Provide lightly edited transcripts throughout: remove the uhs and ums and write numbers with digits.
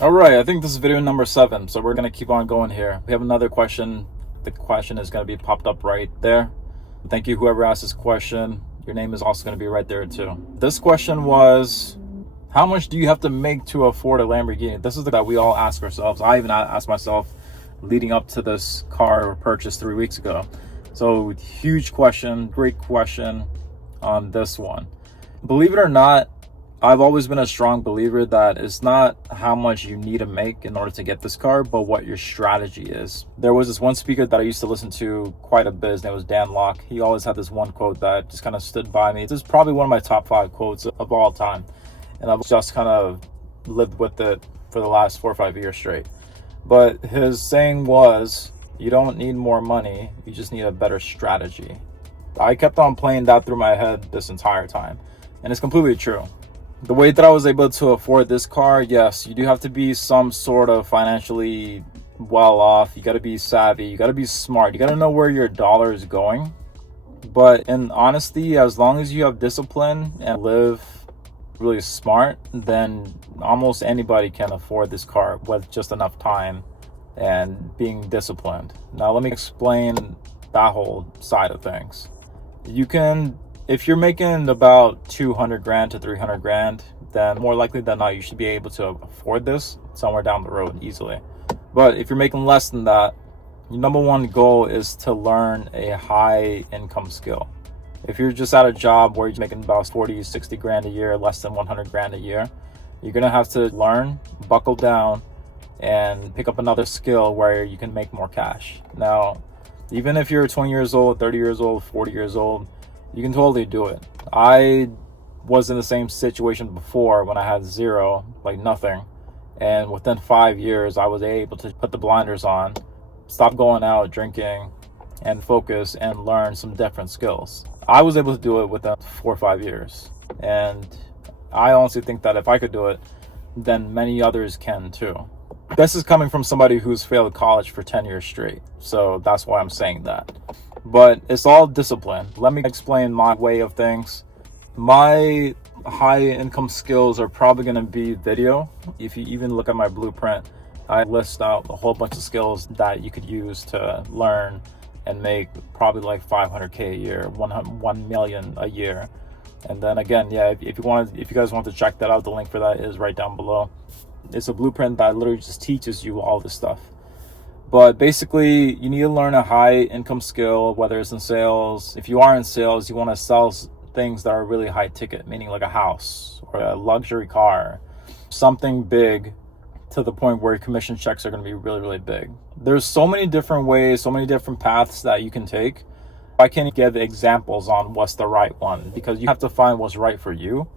All right, I think this is video number 7, so we're going to keep on going here. We have another question. The question is going to be popped up right there. Thank you, whoever asked this question. Your name is also going to be right there too. This question was, how much do you have to make to afford a Lamborghini? This is that we all ask ourselves. I even asked myself leading up to this car purchase 3 weeks ago. So huge question, great question on this one. Believe it or not, I've always been a strong believer that it's not how much you need to make in order to get this car, but what your strategy is. There was this one speaker that I used to listen to quite a bit. His name was Dan Locke. He always had this one quote that just kind of stood by me. This is probably one of my top 5 quotes of all time. And I've just kind of lived with it for the last 4 or 5 years straight. But his saying was, you don't need more money, you just need a better strategy. I kept on playing that through my head this entire time. And it's completely true. The way that I was able to afford this car, yes, you do have to be some sort of financially well off. You got to be savvy. You got to be smart. You got to know where your dollar is going. But in honesty, as long as you have discipline and live really smart, then almost anybody can afford this car with just enough time and being disciplined. Now, let me explain that whole side of things. You can, if you're making about 200 grand to 300 grand, then more likely than not, you should be able to afford this somewhere down the road easily. But if you're making less than that, your number one goal is to learn a high income skill. If you're just at a job where you're making about 40, 60 grand a year, less than 100 grand a year, you're going to have to learn, buckle down, and pick up another skill where you can make more cash. Now, even if you're 20 years old, 30 years old, 40 years old, you can totally do it. I was in the same situation before when I had zero, like nothing. And within 5 years, I was able to put the blinders on, stop going out drinking, and focus and learn some different skills. I was able to do it within 4 or 5 years. And I honestly think that if I could do it, then many others can too. This is coming from somebody who's failed college for 10 years straight. So that's why I'm saying that. But it's all discipline. Let me explain my way of things. My high income skills are probably going to be video. If you even look at my blueprint, I list out a whole bunch of skills that you could use to learn and make probably like 500K a year, 1 million a year. And then again, yeah, if you guys want to check that out, the link for that is right down below. It's a blueprint that literally just teaches you all this stuff. But basically, you need to learn a high income skill, whether it's in sales. If you are in sales, you want to sell things that are really high ticket, meaning like a house or a luxury car, something big to the point where commission checks are going to be really, really big. There's so many different ways, so many different paths that you can take. I can't give examples on what's the right one because you have to find what's right for you.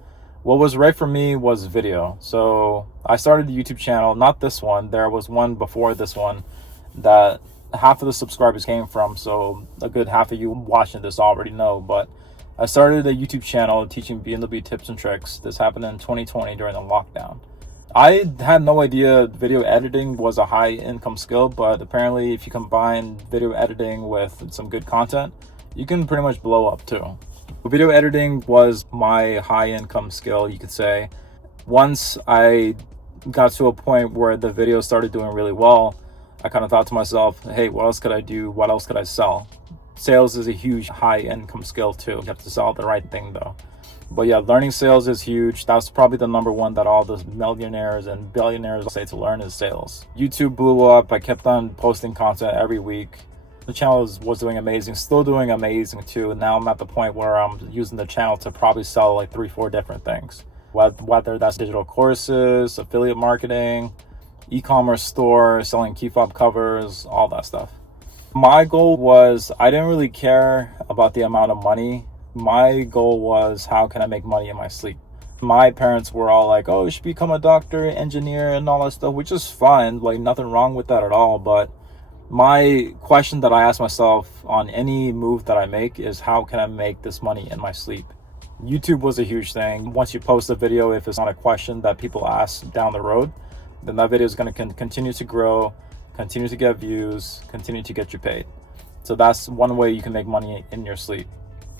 What was right for me was video. So I started the YouTube channel, not this one. There was one before this one that half of the subscribers came from. So a good half of you watching this already know. But I started a YouTube channel teaching BMW tips and tricks. This happened in 2020 during the lockdown. I had no idea video editing was a high income skill, but apparently if you combine video editing with some good content, you can pretty much blow up too. Video editing was my high income skill, you could say. Once I got to a point where the video started doing really well, I kind of thought to myself, hey, what else could I do? What else could I sell? Sales is a huge high income skill too. You have to sell the right thing though. But yeah, learning sales is huge. That's probably the number one that all the millionaires and billionaires say to learn is sales. YouTube blew up. I kept on posting content every week. The channel was doing amazing, still doing amazing too. And now I'm at the point where I'm using the channel to probably sell like 3-4 different things. Whether that's digital courses, affiliate marketing, e-commerce store, selling key fob covers, all that stuff. My goal was, I didn't really care about the amount of money. My goal was, how can I make money in my sleep? My parents were all like, oh, you should become a doctor, engineer, and all that stuff, which is fine. Like, nothing wrong with that at all. But my question that I ask myself on any move that I make is, how can I make this money in my sleep? YouTube was a huge thing. Once you post a video, if it's not a question that people ask down the road, then that video is going to continue to grow, continue to get views, continue to get you paid. So that's one way you can make money in your sleep.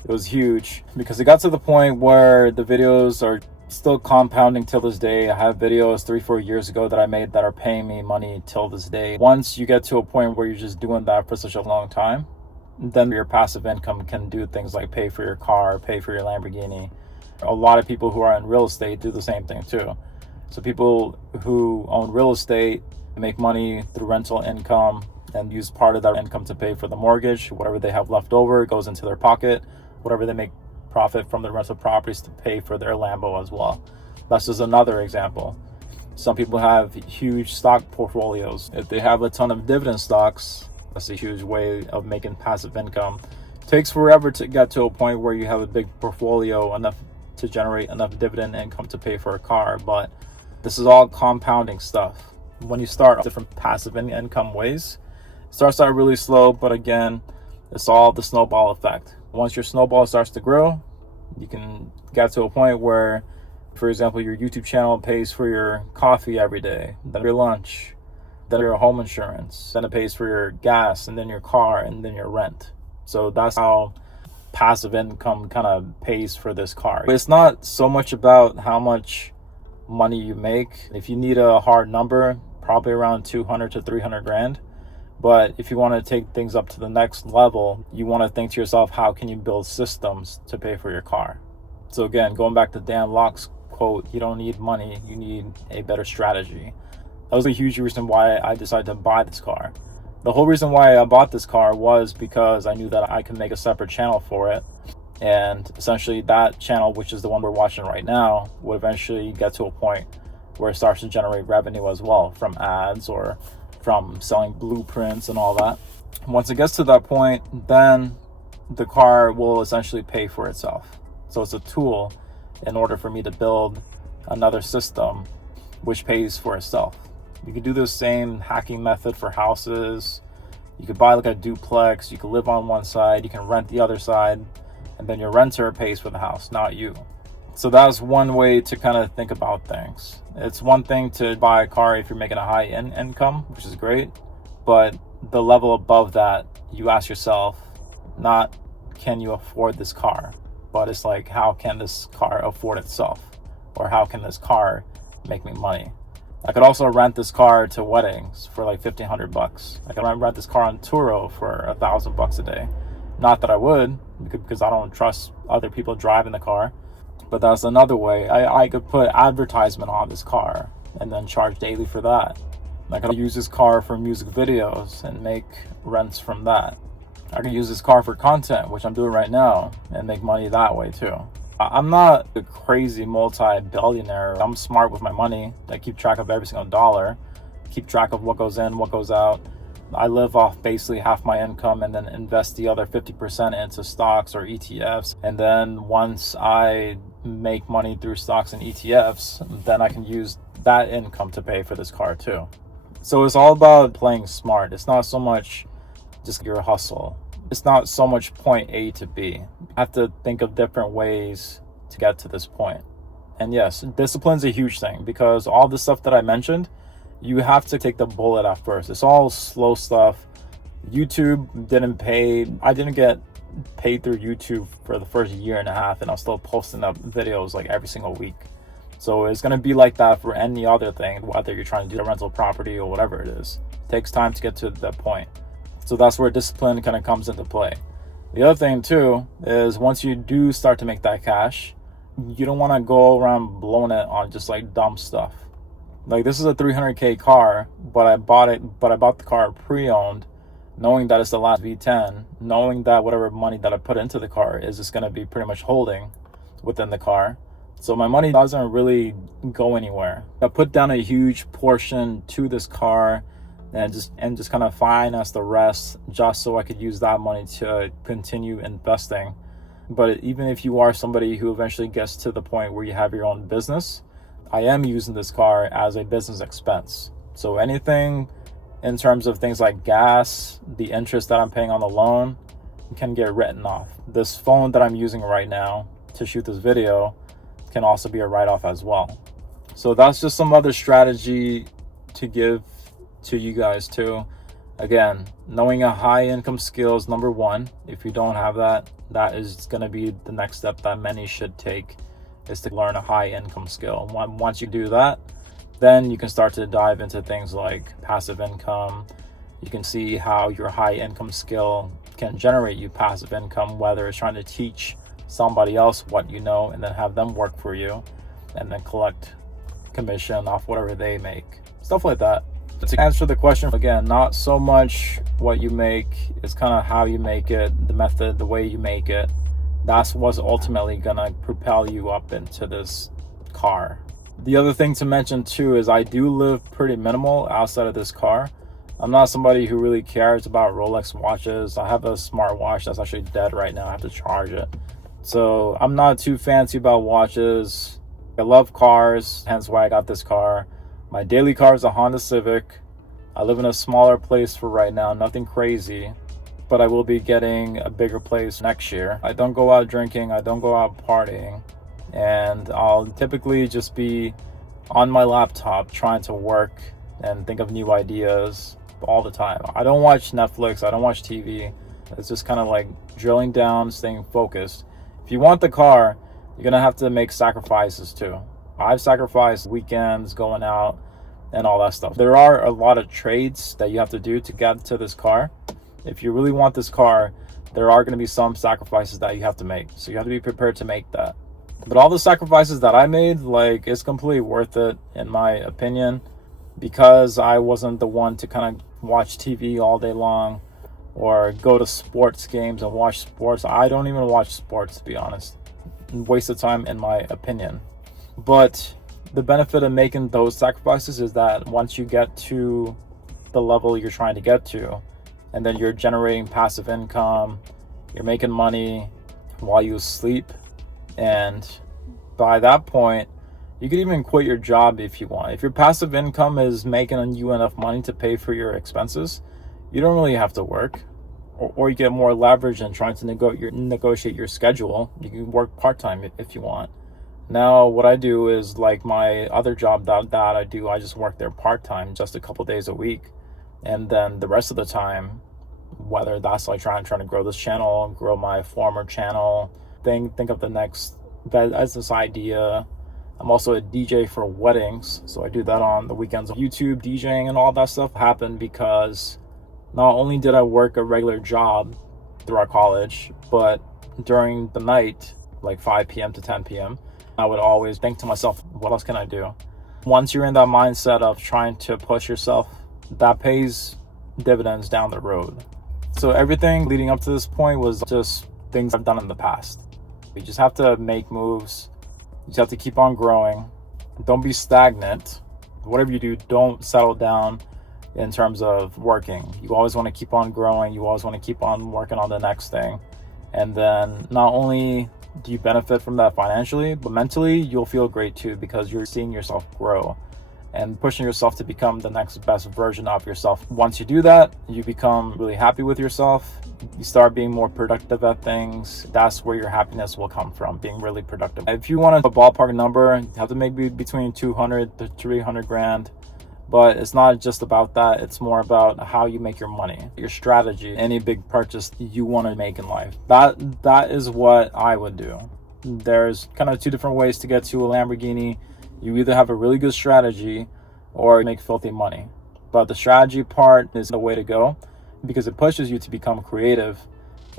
It was huge because it got to the point where the videos are Still compounding till this day. I have videos 3-4 years ago that I made that are paying me money till this day. Once you get to a point where you're just doing that for such a long time, then your passive income can do things like pay for your car, pay for your Lamborghini. A lot of people who are in real estate do the same thing too. So people who own real estate make money through rental income and use part of that income to pay for the mortgage. Whatever they have left over goes into their pocket. Whatever they make profit from the rental properties to pay for their Lambo as well. That's just another example. Some people have huge stock portfolios. If they have a ton of dividend stocks, that's a huge way of making passive income. It takes forever to get to a point where you have a big portfolio enough to generate enough dividend income to pay for a car, but this is all compounding stuff. When you start different passive income ways, it starts out really slow, but again, it's all the snowball effect. Once your snowball starts to grow, you can get to a point where, for example, your YouTube channel pays for your coffee every day, then your lunch, then your home insurance, then it pays for your gas, and then your car, and then your rent. So that's how passive income kind of pays for this car. But it's not so much about how much money you make. If you need a hard number, probably around 200 to 300 grand. But if you want to take things up to the next level, you want to think to yourself, how can you build systems to pay for your car? So again, going back to Dan Locke's quote, you don't need money, you need a better strategy. That was a huge reason why I decided to buy this car. The whole reason why I bought this car was because I knew that I could make a separate channel for it. And essentially that channel, which is the one we're watching right now, would eventually get to a point where it starts to generate revenue as well from ads or from selling blueprints and all that. Once it gets to that point, then the car will essentially pay for itself. So it's a tool in order for me to build another system which pays for itself. You could do the same hacking method for houses. You could buy like a duplex, you could live on one side, you can rent the other side, and then your renter pays for the house, not you. So that's one way to kind of think about things. It's one thing to buy a car if you're making a high income, which is great, but the level above that, you ask yourself, not can you afford this car, but it's like, how can this car afford itself? Or how can this car make me money? I could also rent this car to weddings for like $1,500. I could rent this car on Turo for $1,000 a day. Not that I would, because I don't trust other people driving the car. But that's another way. I could put advertisement on this car and then charge daily for that. I could use this car for music videos and make rents from that. I could use this car for content, which I'm doing right now, and make money that way too. I'm not a crazy multi-billionaire. I'm smart with my money. I keep track of every single dollar, keep track of what goes in, what goes out. I live off basically half my income and then invest the other 50% into stocks or ETFs. And then once I make money through stocks and ETFs, then I can use that income to pay for this car too. So it's all about playing smart. It's not so much just your hustle. It's not so much point A to B. You have to think of different ways to get to this point. And yes, discipline's a huge thing, because all the stuff that I mentioned, you have to take the bullet at first. It's all slow stuff. YouTube didn't pay. I didn't get paid through YouTube for the first year and a half, and I'm still posting up videos like every single week. So it's going to be like that for any other thing, whether you're trying to do a rental property or whatever it is. It takes time to get to that point. So that's where discipline kind of comes into play. The other thing too is once you do start to make that cash, you don't want to go around blowing it on just like dumb stuff. Like, this is a $300K car, but I bought the car pre-owned, knowing that it's the last V10, knowing that whatever money that I put into the car is just going to be pretty much holding within the car. So my money doesn't really go anywhere. I put down a huge portion to this car and just kind of finance the rest, just so I could use that money to continue investing. But even if you are somebody who eventually gets to the point where you have your own business, I am using this car as a business expense. So anything in terms of things like gas, the interest that I'm paying on the loan can get written off. This phone that I'm using right now to shoot this video can also be a write-off as well. So that's just some other strategy to give to you guys too. Again, knowing a high income skill is number one. If you don't have that, that is going to be the next step that many should take is to learn a high income skill. Once you do that, then you can start to dive into things like passive income. You can see how your high income skill can generate you passive income, whether it's trying to teach somebody else what you know and then have them work for you and then collect commission off whatever they make, stuff like that. But to answer the question, again, not so much what you make, it's kind of how you make it, the method, the way you make it. That's what's ultimately gonna propel you up into this car. The other thing to mention too is I do live pretty minimal outside of this car. I'm not somebody who really cares about Rolex watches. I have a smartwatch that's actually dead right now. I have to charge it. So I'm not too fancy about watches. I love cars, hence why I got this car. My daily car is a Honda Civic. I live in a smaller place for right now, nothing crazy, but I will be getting a bigger place next year. I don't go out drinking, I don't go out partying, and I'll typically just be on my laptop trying to work and think of new ideas all the time. I don't watch Netflix, I don't watch TV. It's just kind of like drilling down, staying focused. If you want the car, you're gonna have to make sacrifices too. I've sacrificed weekends, going out, and all that stuff. There are a lot of trades that you have to do to get to this car. If you really want this car, there are gonna be some sacrifices that you have to make. So you have to be prepared to make that. But all the sacrifices that I made, like, it's completely worth it in my opinion, because I wasn't the one to kind of watch TV all day long or go to sports games and watch sports. I don't even watch sports, to be honest. Waste of time in my opinion. But the benefit of making those sacrifices is that once you get to the level you're trying to get to, and then you're generating passive income, you're making money while you sleep, and by that point, you could even quit your job if you want. If your passive income is making you enough money to pay for your expenses, you don't really have to work. Or you get more leverage in trying to negotiate your schedule. You can work part-time if you want. Now, what I do is, like my other job that I do, I just work there part-time, just a couple days a week. And then the rest of the time, whether that's like trying to grow this channel, grow my former channel, think of the next business idea. I'm also a DJ for weddings, so I do that on the weekends. YouTube DJing and all that stuff happened because not only did I work a regular job throughout college, but during the night, like 5 p.m. to 10 p.m., I would always think to myself, what else can I do? Once you're in that mindset of trying to push yourself, that pays dividends down the road. So everything leading up to this point was just things I've done in the past. You just have to make moves. You just have to keep on growing. Don't be stagnant. Whatever you do, don't settle down in terms of working. You always want to keep on growing. You always want to keep on working on the next thing. And then not only do you benefit from that financially, but mentally you'll feel great too, because you're seeing yourself grow and pushing yourself to become the next best version of yourself. Once you do that, you become really happy with yourself. You start being more productive at things. That's where your happiness will come from, being really productive. If you want a ballpark number, you have to make between 200 to 300 grand. But it's not just about that. It's more about how you make your money, your strategy, any big purchase you want to make in life. That is what I would do. There's kind of two different ways to get to a Lamborghini. You either have a really good strategy or make filthy money. But the strategy part is the way to go, because it pushes you to become creative,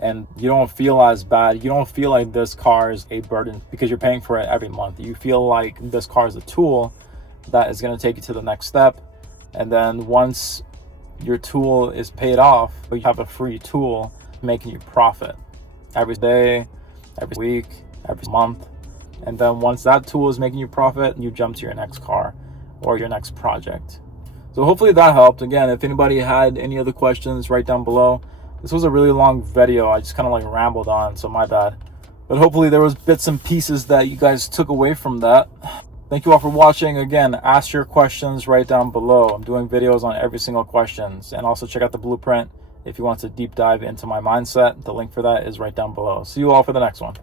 and you don't feel as bad. You don't feel like this car is a burden because you're paying for it every month. You feel like this car is a tool that is going to take you to the next step. And then once your tool is paid off, you have a free tool making you profit every day, every week, every month. And then once that tool is making you profit, you jump to your next car or your next project. So hopefully that helped. Again, if anybody had any other questions, write down below. This was a really long video. I just kind of like rambled on, so my bad. But hopefully there was bits and pieces that you guys took away from that. Thank you all for watching. Again, ask your questions right down below. I'm doing videos on every single questions. And also check out the blueprint if you want to deep dive into my mindset. The link for that is right down below. See you all for the next one.